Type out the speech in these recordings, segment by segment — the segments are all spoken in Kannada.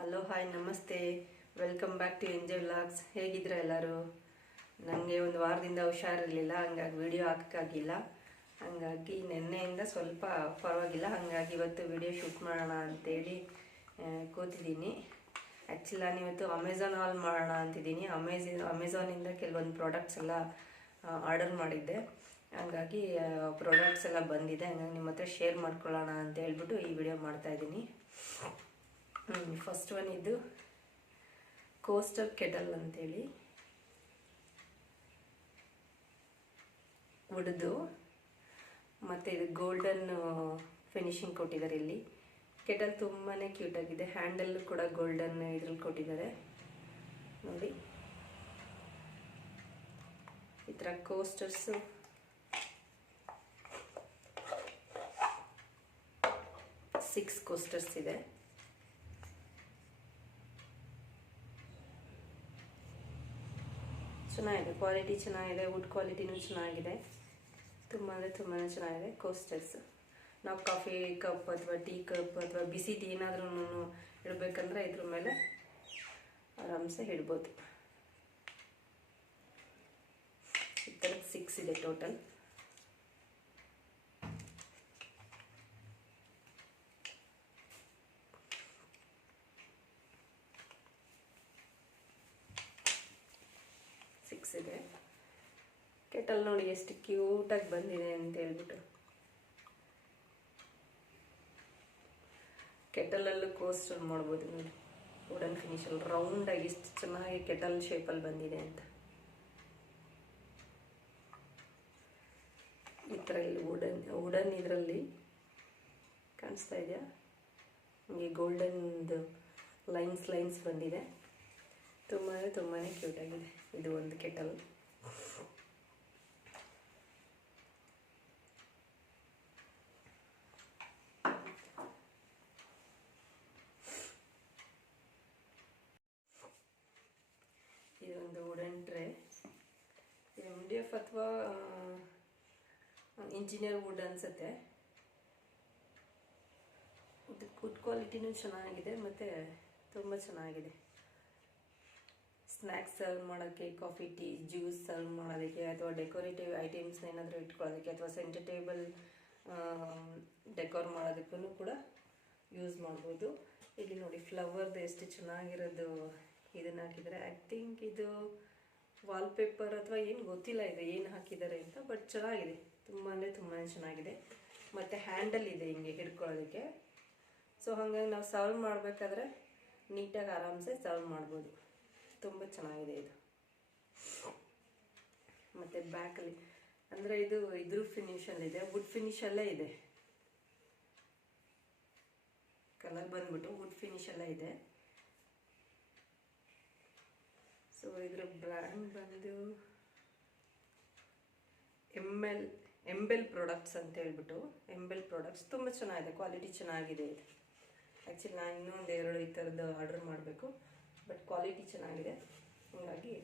ಹಲೋ ಹಾಯ್ ನಮಸ್ತೆ, welcome back to enjoy vlogs. ಹೇಗಿದ್ರೆ ಎಲ್ಲರೂ? ನನಗೆ ಒಂದು ವಾರದಿಂದ ಹುಷಾರಿರಲಿಲ್ಲ, ಹಂಗಾಗಿ ವಿಡಿಯೋ ಹಾಕೋಕ್ಕಾಗಿಲ್ಲ. ಹಾಗಾಗಿ ನಿನ್ನೆಯಿಂದ ಸ್ವಲ್ಪ ಪರವಾಗಿಲ್ಲ, ಹಾಗಾಗಿ ಇವತ್ತು ವಿಡಿಯೋ ಶೂಟ್ ಮಾಡೋಣ ಅಂತೇಳಿ ಕೂತಿದ್ದೀನಿ. ಆ್ಯಕ್ಚುಲಿ ನಾನು ಇವತ್ತು ಅಮೆಝಾನ್ ಹಾಲ್ ಮಾಡೋಣ ಅಂತಿದ್ದೀನಿ. ಅಮೆಝಾನಿಂದ ಕೆಲವೊಂದು ಪ್ರಾಡಕ್ಟ್ಸ್ ಎಲ್ಲ ಆರ್ಡರ್ ಮಾಡಿದ್ದೆ, ಹಾಗಾಗಿ ಪ್ರಾಡಕ್ಟ್ಸ್ ಎಲ್ಲ ಬಂದಿದೆ. ಹಂಗಾಗಿ ನಿಮ್ಮ ಹತ್ರ ಶೇರ್ ಮಾಡ್ಕೊಳ್ಳೋಣ ಅಂತ ಹೇಳ್ಬಿಟ್ಟು ಈ ವಿಡಿಯೋ ಮಾಡ್ತಾಯಿದ್ದೀನಿ. ಫಸ್ಟ್ ಒನ್ ಇದು ಕೋಸ್ಟರ್ ಕೆಟಲ್ ಅಂತೇಳಿ ಉಡ್ದು, ಮತ್ತು ಇದು ಗೋಲ್ಡನ್ ಫಿನಿಶಿಂಗ್ ಕೊಟ್ಟಿದ್ದಾರೆ. ಇಲ್ಲಿ ಕೆಟಲ್ ತುಂಬಾ ಕ್ಯೂಟಾಗಿದೆ. ಹ್ಯಾಂಡಲ್ ಕೂಡ ಗೋಲ್ಡನ್ ಇದ್ರಲ್ಲಿ ಕೊಟ್ಟಿದ್ದಾರೆ ನೋಡಿ. ಈ ಥರ ಕೋಸ್ಟರ್ಸು 6 ಕೋಸ್ಟರ್ಸ್ ಇದೆ. ಚೆನ್ನಾಗಿದೆ, ಕ್ವಾಲಿಟಿ ಚೆನ್ನಾಗಿದೆ, ವುಡ್ ಕ್ವಾಲಿಟಿನೂ ಚೆನ್ನಾಗಿದೆ. ತುಂಬ ಅಂದರೆ ತುಂಬಾ ಚೆನ್ನಾಗಿದೆ ಕೋಸ್ಟರ್ಸ್. ನಾವು ಕಾಫಿ ಕಪ್ ಅಥವಾ ಟೀ ಕಪ್ ಅಥವಾ ಬಿಸಿದು ಏನಾದ್ರೂ ಇಡಬೇಕಂದ್ರೆ ಇದ್ರ ಮೇಲೆ ಆರಾಮ್ಸೆ ಇಡ್ಬೋದು. ಈ ಥರದ್ದು 6 ಇದೆ ಟೋಟಲ್. ಇದೆ. ಕೆಟಲ್ ನೋಡಿ ಎಷ್ಟು ಕ್ಯೂಟಾಗಿ ಬಂದಿದೆ ಅಂತ ಹೇಳ್ಬಿಟ್ಟು. ಕೆಟಲಲ್ಲೂ ಕೋಸ್ಟರ್ ಮಾಡ್ಬೋದು ನೋಡಿ, ವುಡನ್ ಫಿನಿಶಲ್ಲಿ ರೌಂಡಾಗಿ ಎಷ್ಟು ಚೆನ್ನಾಗಿ ಕೆಟಲ್ ಶೇಪಲ್ಲಿ ಬಂದಿದೆ ಅಂತ. ಈ ಥರ ಇಲ್ಲಿ ವುಡನ್ ಇದರಲ್ಲಿ ಕಾಣಿಸ್ತಾ ಇದೆಯಾ ನಿಮಗೆ? ಗೋಲ್ಡನ್ದು ಲೈನ್ಸ್ ಬಂದಿದೆ. ತುಂಬಾ ಕ್ಯೂಟ್ ಆಗಿದೆ. ಇದು ಒಂದು ಕೆಟಲ್. ಇದೊಂದು ವುಡನ್ ಟ್ರೇ. MDF ಅಥವಾ ಇಂಜಿನಿಯರ್ ವುಡ್ ಅನ್ಸುತ್ತೆ. ಇದು ವುಡ್ ಕ್ವಾಲಿಟಿನೂ ಚೆನ್ನಾಗಿದೆ ಮತ್ತು ತುಂಬ ಚೆನ್ನಾಗಿದೆ. ಸ್ನ್ಯಾಕ್ಸ್ ಸರ್ವ್ ಮಾಡೋಕ್ಕೆ, ಕಾಫಿ ಟೀ ಜ್ಯೂಸ್ ಸರ್ವ್ ಮಾಡೋದಕ್ಕೆ, ಅಥವಾ ಡೆಕೋರೇಟಿವ್ ಐಟಮ್ಸ್ನ ಏನಾದರೂ ಇಟ್ಕೊಳ್ಳೋದಕ್ಕೆ, ಅಥವಾ ಸೆಂಟರ್ ಟೇಬಲ್ ಡೆಕೋರ್ ಮಾಡೋದಕ್ಕೂ ಕೂಡ ಯೂಸ್ ಮಾಡ್ಬೋದು. ಇಲ್ಲಿ ನೋಡಿ ಫ್ಲವರ್ದು ಎಷ್ಟು ಚೆನ್ನಾಗಿರೋದು ಇದನ್ನು ಹಾಕಿದ್ದಾರೆ. ಐ ಥಿಂಕ್ ಇದು ವಾಲ್ಪೇಪರ್ ಅಥವಾ ಏನು ಗೊತ್ತಿಲ್ಲ ಇದು ಏನು ಹಾಕಿದ್ದಾರೆ ಅಂತ, ಬಟ್ ಚೆನ್ನಾಗಿದೆ. ತುಂಬ ಅಂದರೆ ತುಂಬಾ ಚೆನ್ನಾಗಿದೆ. ಮತ್ತು ಹ್ಯಾಂಡಲ್ ಇದೆ ಹಿಂಗೆ ಹಿಡ್ಕೊಳ್ಳೋದಕ್ಕೆ. ಸೊ ಹಾಗಾಗಿ ನಾವು ಸರ್ವ್ ಮಾಡಬೇಕಾದ್ರೆ ನೀಟಾಗಿ ಆರಾಮ್ಸೆ ಸರ್ವ್ ಮಾಡ್ಬೋದು. ತುಂಬ ಚೆನ್ನಾಗಿದೆ ಇದು. ಮತ್ತು ಬ್ಯಾಕಲ್ಲಿ ಅಂದರೆ ಇದು ಇದ್ರ ಫಿನಿಷಲ್ಲಿದೆ, ವುಡ್ ಫಿನಿಷಲ್ಲೇ ಇದೆ. ಕಲರ್ ಬಂದ್ಬಿಟ್ಟು ವುಡ್ ಫಿನಿಷಲ್ಲೇ ಇದೆ. ಸೊ ಇದ್ರ ಬ್ರ್ಯಾಂಡ್ ಬಂದು ಎಂಬೆಲ್ ಪ್ರಾಡಕ್ಟ್ಸ್ ಅಂತ ಹೇಳ್ಬಿಟ್ಟು. ಎಂಬೆಲ್ ಪ್ರಾಡಕ್ಟ್ಸ್ ತುಂಬ ಚೆನ್ನಾಗಿದೆ, ಕ್ವಾಲಿಟಿ ಚೆನ್ನಾಗಿದೆ ಇದು. ಆ್ಯಕ್ಚುಲಿ ನಾನು ಇನ್ನೊಂದು 2 ಈ ಥರದ್ದು ಆರ್ಡರ್ ಮಾಡಬೇಕು, ಬಟ್ ಕ್ವಾಲಿಟಿ ಚೆನ್ನಾಗಿದೆ, ಹಾಗಾಗಿ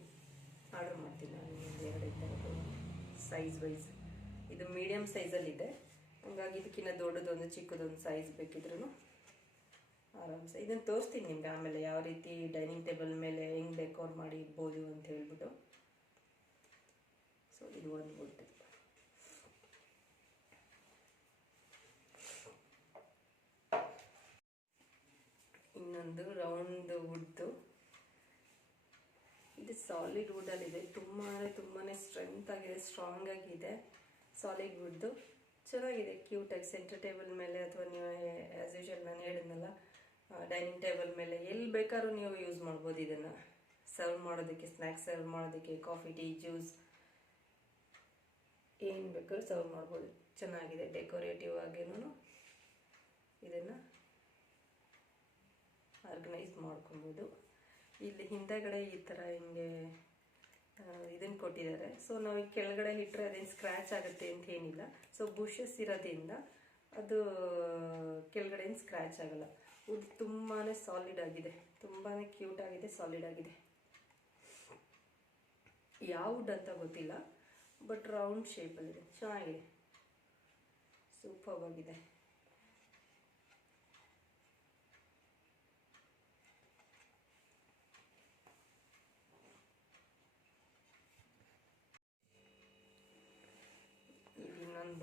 ಆರ್ಡರ್ ಮಾಡ್ತೀನಿ ನಾನು. ಇನ್ನೊಂದು 2 ಈ ಥರದ್ದು ಸೈಜ್ ವೈಸ್. ಇದು ಮೀಡಿಯಮ್ ಸೈಜಲ್ಲಿದೆ, ಹಾಗಾಗಿ ಇದಕ್ಕಿಂತ ದೊಡ್ಡದೊಂದು ಚಿಕ್ಕದೊಂದು ಸೈಜ್ ಬೇಕಿದ್ರೂ ಆರಾಮ್ಸೆ. ಇದನ್ನು ತೋರಿಸ್ತೀನಿ ನಿಮ್ಗೆ ಆಮೇಲೆ ಯಾವ ರೀತಿ ಡೈನಿಂಗ್ ಟೇಬಲ್ ಮೇಲೆ ಹೆಂಗೆ ಡೆಕೋರ್ ಮಾಡಿ ಇಡ್ಬೋದು ಅಂತ ಹೇಳ್ಬಿಟ್ಟು. ಸೊ ಇದು ಒಂದು ವುಡ್. ಇನ್ನೊಂದು ರೌಂಡ್ ವುಡ್ದು. ಇದು ಸಾಲಿಡ್ ವುಡಲ್ಲಿದೆ. ತುಂಬಾ ಸ್ಟ್ರೆಂತ್ ಆಗಿದೆ, ಸ್ಟ್ರಾಂಗ್ ಆಗಿದೆ. ಸಾಲಿಡ್ ವುಡ್ದು ಚೆನ್ನಾಗಿದೆ, ಕ್ಯೂಟಾಗಿ ಸೆಂಟರ್ ಟೇಬಲ್ ಮೇಲೆ, ಅಥವಾ ನೀವು ಆ್ಯಸ್ ಯೂಶುವಲ್ ನಾನು ಹೇಳಿದ್ನಲ್ಲ ಡೈನಿಂಗ್ ಟೇಬಲ್ ಮೇಲೆ ಎಲ್ಲಿ ಬೇಕಾದ್ರೂ ನೀವು ಯೂಸ್ ಮಾಡ್ಬೋದು. ಇದನ್ನು ಸರ್ವ್ ಮಾಡೋದಕ್ಕೆ, ಸ್ನ್ಯಾಕ್ಸ್ ಸರ್ವ್ ಮಾಡೋದಕ್ಕೆ, ಕಾಫಿ ಟೀ ಜ್ಯೂಸ್ ಏನು ಬೇಕಾದ್ರೂ ಸರ್ವ್ ಮಾಡ್ಬೋದು. ಚೆನ್ನಾಗಿದೆ, ಡೆಕೋರೇಟಿವ್ ಆಗಿನೂ ಇದನ್ನು ಆರ್ಗನೈಸ್ ಮಾಡ್ಕೊಬೋದು. ಇಲ್ಲಿ ಹಿಂದೆಗಡೆ ಈ ಥರ ಹಿಂಗೆ ಇದನ್ನು ಕೊಟ್ಟಿದ್ದಾರೆ. ಸೊ ನಾವು ಈ ಕೆಳಗಡೆ ಇಟ್ಟರೆ ಅದೇನು ಸ್ಕ್ರ್ಯಾಚ್ ಆಗುತ್ತೆ ಅಂತ ಏನಿಲ್ಲ. ಸೊ ಬುಷಸ್ ಇರೋದ್ರಿಂದ ಅದು ಕೆಳಗಡೆ ಏನು ಸ್ಕ್ರ್ಯಾಚ್ ಆಗಲ್ಲ. ವುಡ್ ತುಂಬಾ ಸಾಲಿಡ್ ಆಗಿದೆ, ತುಂಬಾ ಕ್ಯೂಟ್ ಆಗಿದೆ, ಸಾಲಿಡ್ ಆಗಿದೆ. ಯಾವ ವುಡ್ ಅಂತ ಗೊತ್ತಿಲ್ಲ, ಬಟ್ ರೌಂಡ್ ಶೇಪಲ್ಲಿದೆ, ಚೆನ್ನಾಗಿದೆ, ಸೂಪರ್ ಆಗಿದೆ.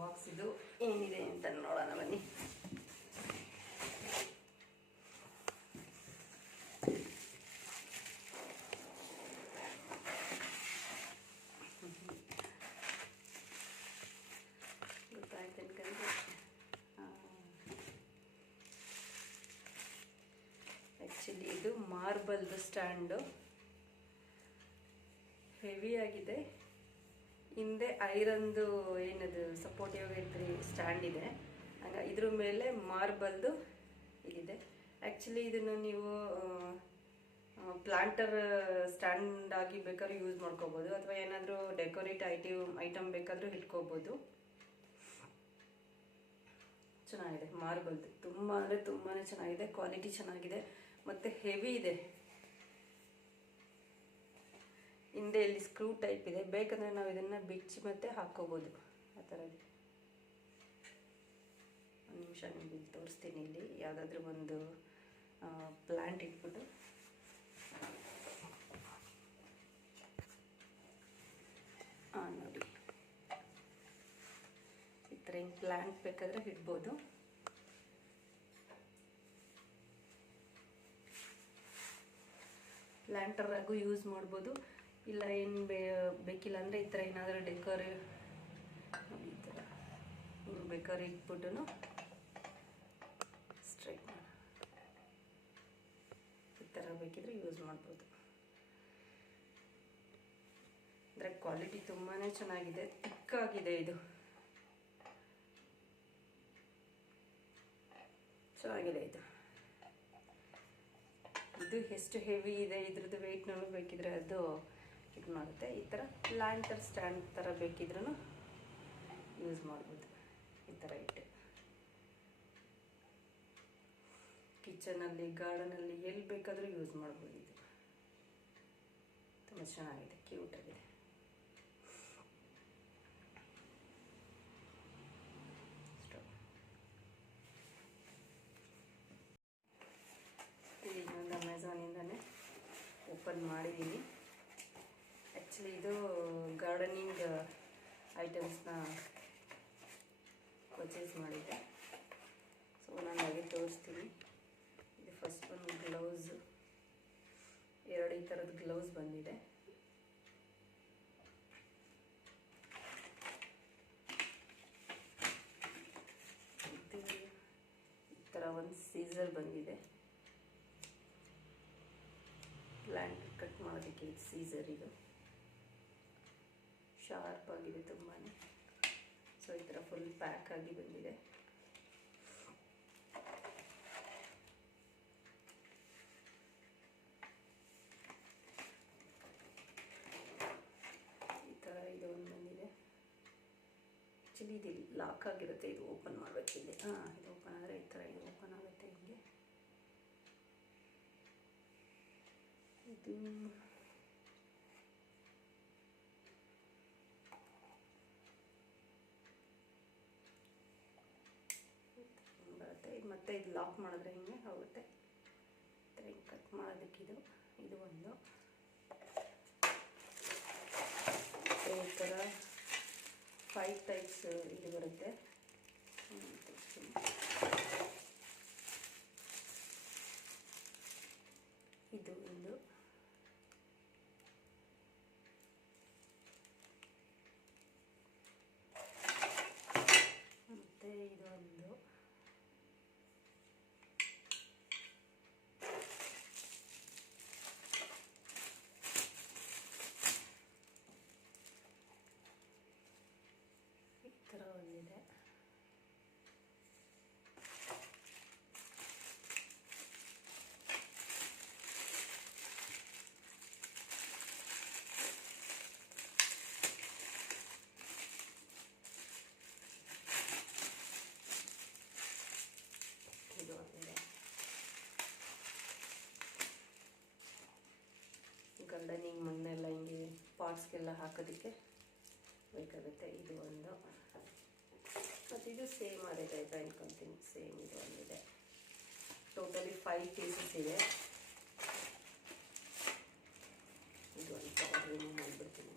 ಬಾಕ್ಸ್ ಇದು ಏನಿದೆ ಅಂತ ನೋಡೋಣ ಬನ್ನಿ. ಗೊತ್ತಾಯ್ತು ಅನ್ಕೊಂಡ್ರೆ ಆ್ಯಕ್ಚುಲಿ ಇದು ಮಾರ್ಬಲ್ದು ಸ್ಟ್ಯಾಂಡು, ಹೆವಿ ಆಗಿದೆ. ಹಿಂದೆ ಐರನ್ದು ಏನದು ಸಪೋರ್ಟಿವ್ ಇದ್ರಿ ಸ್ಟ್ಯಾಂಡ್ ಇದೆ, ಹಂಗ ಇದ್ರ ಮೇಲೆ ಮಾರ್ಬಲ್ದು ಇದಿದೆ. ಆ್ಯಕ್ಚುಲಿ ಇದನ್ನು ನೀವು ಪ್ಲಾಂಟರ್ ಸ್ಟ್ಯಾಂಡ್ ಆಗಿ ಬೇಕಾದ್ರೂ ಯೂಸ್ ಮಾಡ್ಕೋಬೋದು, ಅಥವಾ ಏನಾದರೂ ಡೆಕೋರೇಟ್ ಐಟಮ್ ಬೇಕಾದರೂ ಇಟ್ಕೋಬೋದು. ಚೆನ್ನಾಗಿದೆ ಮಾರ್ಬಲ್ದು, ತುಂಬ ಅಂದರೆ ತುಂಬಾ ಚೆನ್ನಾಗಿದೆ, ಕ್ವಾಲಿಟಿ ಚೆನ್ನಾಗಿದೆ ಮತ್ತು ಹೆವಿ ಇದೆ. ಹಿಂದೆ ಇಲ್ಲಿ ಸ್ಕ್ರೂ ಟೈಪ್ ಇದೆ, ಬೇಕಂದರೆ ನಾವು ಇದನ್ನು ಬಿಚ್ಚಿ ಮತ್ತೆ ಹಾಕೋಬೋದು ಆ ಥರ ಇದೆ. ಒಂದು ನಿಮಿಷ ನಿಮಗೆ ತೋರಿಸ್ತೀನಿ. ಇಲ್ಲಿ ಯಾವುದಾದ್ರೂ ಒಂದು ಪ್ಲ್ಯಾಂಟ್ ಇಟ್ಬಿಟ್ಟು ನೋಡಿ, ಈ ಥರ ಹಿಂಗೆ ಪ್ಲ್ಯಾಂಟ್ ಬೇಕಾದರೆ ಇಡ್ಬೋದು. ಪ್ಲ್ಯಾಂಟರಾಗೂ ಯೂಸ್ ಮಾಡ್ಬೋದು, ಇಲ್ಲ ಏನು ಬೇಕಿಲ್ಲ ಅಂದರೆ ಈ ಥರ ಏನಾದರೂ ಡೆಕೋರೇ ಈ ಥರ ಹಿಂಗೆ ಬೇಕಾದ್ರೆ ಇಟ್ಬಿಟ್ಟು ಸ್ಟ್ರೈಟ್ ಈ ಥರ ಬೇಕಿದ್ರೆ ಯೂಸ್ ಮಾಡ್ಬೋದು. ಅಂದರೆ ಕ್ವಾಲಿಟಿ ತುಂಬಾ ಚೆನ್ನಾಗಿದೆ, ತಿಕ್ಕಾಗಿದೆ, ಇದು ಚೆನ್ನಾಗಿದೆ. ಇದು ಎಷ್ಟು ಹೆವಿ ಇದೆ, ಇದ್ರದ್ದು ವೆಯ್ಟ್ನೂ ಬೇಕಿದ್ರೆ ಅದು ಇದು ಮಾಡುತ್ತೆ. ಈ ಥರ ಲ್ಯಾಂಟರ್ ಸ್ಟ್ಯಾಂಡ್ ಥರ ಬೇಕಿದ್ರೂ ಯೂಸ್ ಮಾಡ್ಬೋದು. ಈ ಥರ ಇಟ್ಟು ಕಿಚನಲ್ಲಿ, ಗಾರ್ಡನಲ್ಲಿ ಎಲ್ಲಿ ಬೇಕಾದರೂ ಯೂಸ್ ಮಾಡ್ಬೋದು. ಇದು ತುಂಬ ಚೆನ್ನಾಗಿದೆ, ಕ್ಯೂಟಾಗಿದೆ. ಇನ್ನೊಂದು ಅಮೆಝಾನಿಂದನೇ ಓಪನ್ ಮಾಡಿದ್ದೀನಿ. ಆ್ಯಕ್ಚುಲಿ ಇದು ಗಾರ್ಡನಿಂಗ್ ಐಟಮ್ಸ್ನ ಪರ್ಚೇಸ್ ಮಾಡಿದ್ದೆ, ಸೊ ನಾನು ಹಾಗೆ ತೋರಿಸ್ತೀನಿ. ಇದು ಫಸ್ಟ್ ಒಂದು ಗ್ಲೌಸ್, ಎರಡು ಈ ಥರದ ಗ್ಲೌಸ್ ಬಂದಿದೆ. ಇದು ಈ ಥರ ಒಂದು ಸೀಸರ್ ಬಂದಿದೆ, ಪ್ಲ್ಯಾಂಟ್ ಕಟ್ ಮಾಡೋದಕ್ಕೆ ಇದು ಸೀಸರ್. ಇದು ಶಾರ್ಪ್ ಆಗಿದೆ ತುಂಬಾ. ಸೊ ಈ ಥರ ಫುಲ್ ಪ್ಯಾಕ್ ಆಗಿ ಬಂದಿದೆ. ಈ ಥರ ಇದು ಒಂದು ಬಂದಿದೆ. ಆ್ಯಕ್ಚುಲಿ ಇದು ಲಾಕ್ ಆಗಿರುತ್ತೆ, ಇದು ಓಪನ್ ಮಾಡಬೇಕಿದೆ. ಇದು ಓಪನ್ ಆದರೆ ಈ ಥರ ಇದು ಓಪನ್ ಆಗುತ್ತೆ. ಹಿಂಗೆ ಇದು ಬರುತ್ತೆ. ಇದು ಮತ್ತೆ ಇದು ಲಾಕ್ ಮಾಡಿದ್ರೆ ಹಿಂಗೆ ಹೋಗುತ್ತೆ. ಕಟ್ ಮಾಡೋದಕ್ಕಿದು ಇದು ಒಂದು ಈ ಥರ 5 ಟೈಪ್ಸ್ ಇದು ಬರುತ್ತೆ. ಇದು ಒಂದು ಮತ್ತೆ ಇದು ಒಂದು ಈ ಥರ ಒಂದಿದೆ. ಇದು ಒಂದಿದೆ. ಗಾರ್ಡನಿಂಗ್ ಮಣ್ಣೆಲ್ಲ ಹಿಂಗೆ ಪಾಟ್ಸ್ಗೆಲ್ಲ ಹಾಕೋದಕ್ಕೆ ಬೇಕಾಗುತ್ತೆ. ಇದು ಒಂದು, ಮತ್ತು ಇದು ಸೇಮ್ ಅದೇ ಟೈಪ್ ಅನ್ಕೊತೀನಿ. ಸೇಮ್ ಇದು ಒಂದಿದೆ. ಟೋಟಲಿ 5 ಪೀಸಸ್ ಇದೆ. ಇದು ಒಂದು ಕವರ್ ರಿಮೂವ್ ಮಾಡಿಬಿಡ್ತೀನಿ.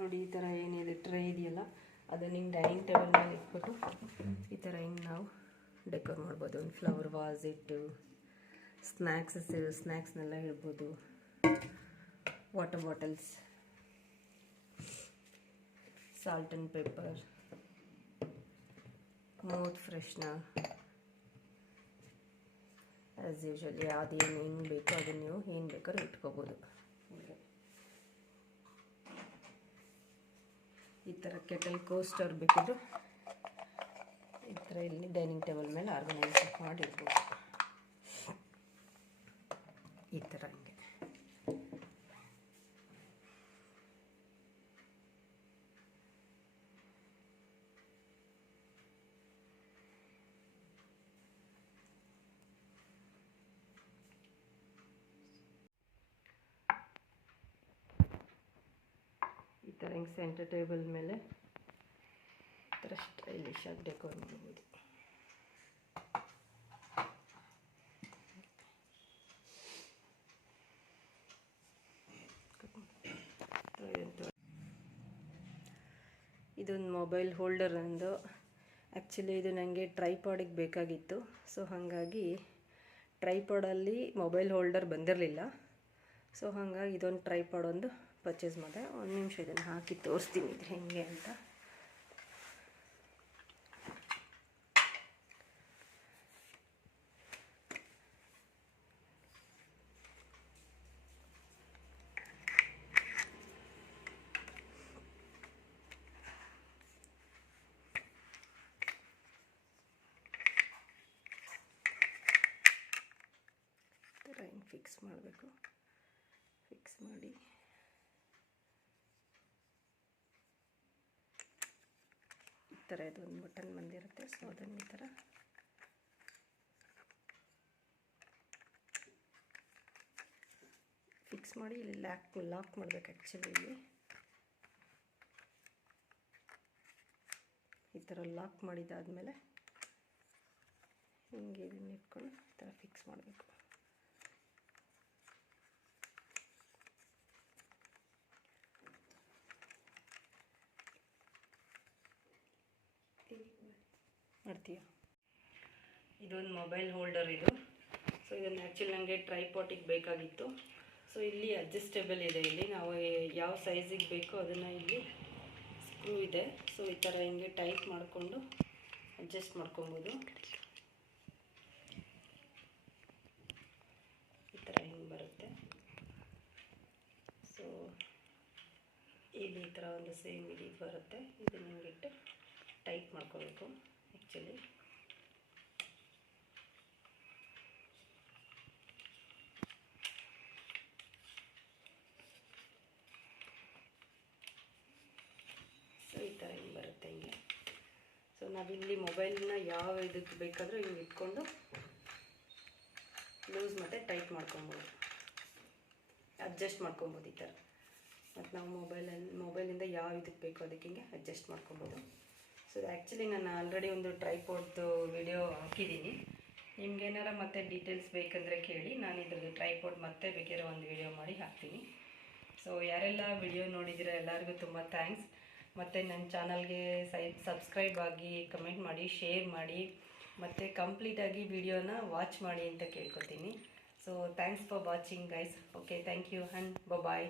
ನೋಡಿ ಈ ಥರ ಏನಿದೆ ಟ್ರೇ ಇದೆಯಲ್ಲ ಅದನ್ನು ಹಿಂಗೆ ಡೈನಿಂಗ್ ಟೇಬಲ್ ಮೇಲೆ ಇಟ್ಬಿಟ್ಟು ಈ ಥರ ಹಿಂಗೆ ನಾವು ಡೆಕೋರ್ ಮಾಡ್ಬೋದು. ಒಂದು ಫ್ಲವರ್ ವಾಸ್ ಇಟ್ಟು ಸ್ನ್ಯಾಕ್ಸ್ನೆಲ್ಲ ಇಡ್ಬೋದು. Water bottles, salt and pepper, mouth freshener, as usually ಅದೇನು ಹೆಂಗೆ ಬೇಕೋ ಅದನ್ನು ನೀವು ಏನು ಬೇಕಾದ್ರೂ ಇಟ್ಕೋಬೋದು. ಈ ಥರ ಕೆಟಲ್ ಕೋಸ್ಟರ್ ಬೇಕಿದ್ರು ಈ ಥರ ಇಲ್ಲಿ ಡೈನಿಂಗ್ ಟೇಬಲ್ ಮೇಲೆ ಆರ್ಗನೈಸ್ ಮಾಡಿರ್ಬೋದು. ಈ ಥರ ಹಿಂಗೆ ಹಿಂಗೆ ಸೆಂಟರ್ ಟೇಬಲ್ ಮೇಲೆ ಈ ಥರ ಸ್ಟೈಲಿಶ್ ಆಗಿ ಡೆಕೋರ್ ಮಾಡ್ಬೋದು. ಇದೊಂದು ಮೊಬೈಲ್ ಹೋಲ್ಡರ್ ಅಂದು ಆ್ಯಕ್ಚುಲಿ ಇದು ನನಗೆ ಟ್ರೈಪಾಡಿಗೆ ಬೇಕಾಗಿತ್ತು. ಸೊ ಹಾಗಾಗಿ ಟ್ರೈಪಾಡಲ್ಲಿ ಮೊಬೈಲ್ ಹೋಲ್ಡರ್ ಬಂದಿರಲಿಲ್ಲ. ಸೊ ಹಾಗಾಗಿ ಇದೊಂದು ಟ್ರೈಪಾಡ್ ಒಂದು ಪರ್ಚೇಸ್ ಮಾಡಿದೆ. ಒಂದು ನಿಮಿಷ ಇದನ್ನು ಹಾಕಿ ತೋರಿಸ್ತೀನಿ ಇದು ಹೆಂಗೆ ಅಂತ. ಹಿಂಗೆ ಫಿಕ್ಸ್ ಮಾಡಬೇಕು. ಫಿಕ್ಸ್ ಮಾಡಿ ಈ ಥರ ಇದೊಂದು ಬಟನ್ ಬಂದಿರುತ್ತೆ. ಸೊ ಅದನ್ನು ಈ ಥರ ಫಿಕ್ಸ್ ಮಾಡಿ ಇಲ್ಲಿ ಲಾಕ್ ಮಾಡಬೇಕು. ಆ್ಯಕ್ಚುಲಿ ಇಲ್ಲಿ ಈ ಥರ ಲಾಕ್ ಮಾಡಿದ್ದಾದಮೇಲೆ ಹಿಂಗೆ ಇದನ್ನು ಇಟ್ಕೊಂಡು ಈ ಥರ ಫಿಕ್ಸ್ ಮಾಡಬೇಕು. ಮಾಡ್ತೀಯ. ಇದೊಂದು ಮೊಬೈಲ್ ಹೋಲ್ಡರ್ ಇದು. ಸೊ ಇದನ್ನು ಆ್ಯಕ್ಚುಲಿ ನನಗೆ ಟ್ರೈಪಾಟಿಗೆ ಬೇಕಾಗಿತ್ತು. ಸೊ ಇಲ್ಲಿ ಅಡ್ಜಸ್ಟೇಬಲ್ ಇದೆ. ಇಲ್ಲಿ ನಾವು ಯಾವ ಸೈಜಿಗೆ ಬೇಕೋ ಅದನ್ನು ಇಲ್ಲಿ ಸ್ಕ್ರೂ ಇದೆ. ಸೊ ಈ ಥರ ಹಿಂಗೆ ಟೈಟ್ ಮಾಡಿಕೊಂಡು ಅಡ್ಜಸ್ಟ್ ಮಾಡ್ಕೊಬೋದು. ಈ ಥರ ಹಿಂಗೆ ಬರುತ್ತೆ. ಸೊ ಇಲ್ಲಿ ಈ ಥರ ಒಂದು ಸೇಮ್ ಇದು ಬರುತ್ತೆ. ಇದನ್ನು ಹಿಂಗಿಟ್ಟು ಟೈಟ್ ಮಾಡ್ಕೋಬೇಕು. ಆ್ಯಕ್ಚುಲಿ ಸೊ ಈ ಥರ ಹಿಂಗೆ ಬರುತ್ತೆ ಹಿಂಗೆ. ಸೊ ನಾವಿಲ್ಲಿ ಮೊಬೈಲ್ನ ಯಾವ ಇದಕ್ಕೆ ಬೇಕಾದರೂ ಹಿಂಗೆ ಇಟ್ಕೊಂಡು ಲೂಸ್ ಮತ್ತು ಟೈಟ್ ಮಾಡ್ಕೊಬೋದು, ಅಡ್ಜಸ್ಟ್ ಮಾಡ್ಕೊಬೋದು ಈ ಥರ. ಮತ್ತು ನಾವು ಮೊಬೈಲಿಂದ ಯಾವ ಇದಕ್ಕೆ ಬೇಕೋ ಅದಕ್ಕೆ ಹಿಂಗೆ ಅಡ್ಜಸ್ಟ್ ಮಾಡ್ಕೊಬೋದು. ಸೊ ಆ್ಯಕ್ಚುಲಿ ನಾನು ಆಲ್ರೆಡಿ ಒಂದು ಟ್ರೈಪಾಡ್ದು ವಿಡಿಯೋ ಹಾಕಿದ್ದೀನಿ. ನಿಮ್ಗೇನಾರ ಮತ್ತೆ ಡೀಟೇಲ್ಸ್ ಬೇಕಂದರೆ ಕೇಳಿ, ನಾನು ಇದ್ರದ್ದು ಟ್ರೈಪಾಡ್ ಮತ್ತೆ ಬೇಕಾದ್ರೆ ಒಂದು ವಿಡಿಯೋ ಮಾಡಿ ಹಾಕ್ತೀನಿ. ಸೊ ಯಾರೆಲ್ಲ ವಿಡಿಯೋ ನೋಡಿದ್ದೀರ ಎಲ್ಲರಿಗೂ ತುಂಬ ಥ್ಯಾಂಕ್ಸ್. ಮತ್ತು ನನ್ನ ಚಾನಲ್ಗೆ ಸಬ್ಸ್ಕ್ರೈಬ್ ಆಗಿ, ಕಮೆಂಟ್ ಮಾಡಿ, ಶೇರ್ ಮಾಡಿ, ಮತ್ತು ಕಂಪ್ಲೀಟಾಗಿ ವಿಡಿಯೋನ ವಾಚ್ ಮಾಡಿ ಅಂತ ಕೇಳ್ಕೊತೀನಿ. So thanks for watching guys. Okay, thank you and bye.